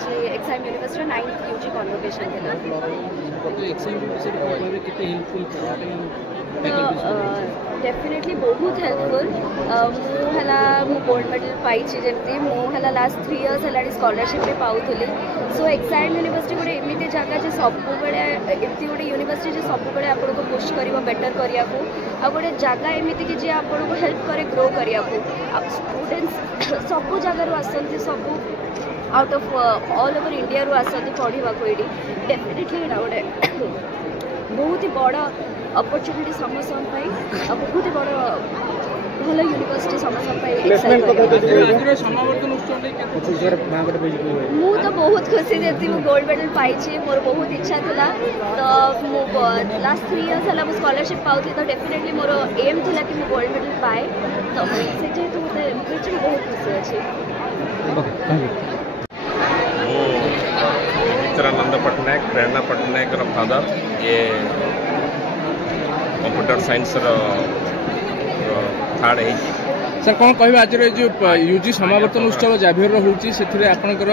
आज XIM university 9th UG convocation थिला definitely बहुत हेल्पफुल मु गोल्ड मेडल पाई जमी मुझे लास्ट 3 years है स्कॉलरशिप भी पाऊली सो एक्साइम यूनिवर्सिटी गोटे एमती जगह जो सब एमती गोटे यूनिवर्सिटी जो सब आपको पुश कर बेटर करने को आ गोटे जगह एमती कि जी आपको हेल्प करे ग्रो करने को स्टूडेंट्स सब जगार आसती सब out of all over India रू आसती पढ़ा को ये डेफिनेटली गोटे बहुत ही बड़ अपॉर्चुनिटी समस्त बहुत ही बड़ भल यूनिवर्सिटी समस्त मु तो बहुत खुशी थी मु गोल्ड मेडल पाई मोर बहुत इच्छा था तो मु लास्ट 3 years है स्कॉलरशिप पाऊँ तो डेफिनेटली मोर एम था कि मु गोल्ड मेडल पाए तो से जेहेतु मुझे बहुत खुशी अच्छी चित्रानंद पट्टनायक प्रेरणा पट्टनायक फादर ये कंप्यूटर साइंस थार्ड है सर कौन कह आज जो यूजी समावर्तन उत्सव जाभियर होती आपंकर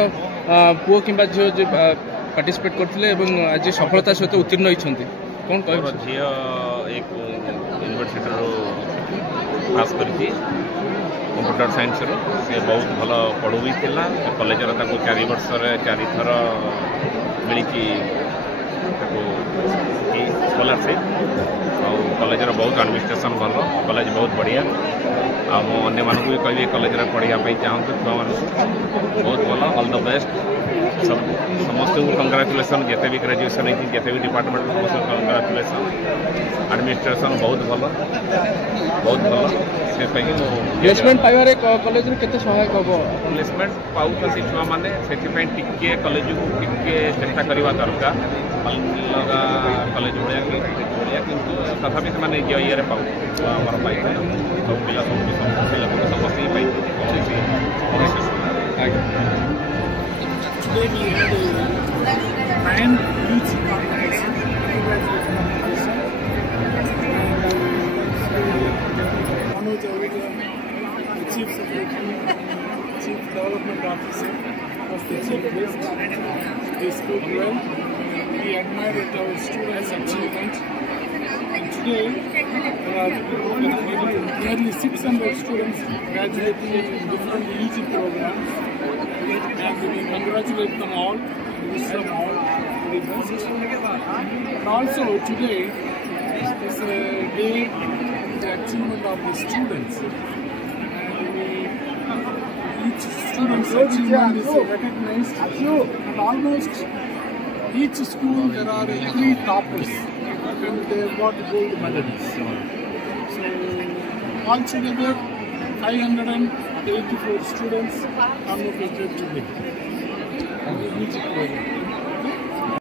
पुओ कि झील जो पार्टिसिपेट करते आज सफलता सहित उत्तीर्ण होती कौन कह झी एक यूनिवर्सिटी पास कर कंप्यूटर साइंस से बहुत भल पढ़ू भी कॉलेज 4 वर्ष 4 थर मिली स्कॉलरशिप और कॉलेज बहुत एडमिनिस्ट्रेशन भल कॉलेज बहुत बढ़िया अन्य मानक भी कह कॉलेज पढ़ाई चाहते छुआ मान बहुत भल ऑल द बेस्ट सब समस्त कंग्राचुलेसन जिते भी ग्रेजुएसन होती जिते भी डिपार्टमेंट समस्त कंग्राचुलेसन एडमिनिस्ट्रेशन बहुत भल से प्लेसमेंट पाइबारे कॉलेज में केते सहायक होबो प्लेसमेंट पाउता से छुआ माने सेति टिके कॉलेज को टिके चेष्टा करवा दरकार अलगा कॉलेज भलिया किंतु तथापि से ये पाऊ आमर पाई सब पिला समस्त ही पाई Chief Secretary, Chief Development Officer of the Chief Guest. They spoke well. We admired our students' achievement. And today, there are nearly 600 students graduating in different EG programs. And we congratulate them all. Wish them all the best. And also today is a day the achievement of the students. Each student's achievement is recognized, and almost each school there are 3 toppers, and they have got gold medals. So altogether 584 students convocated today in each program.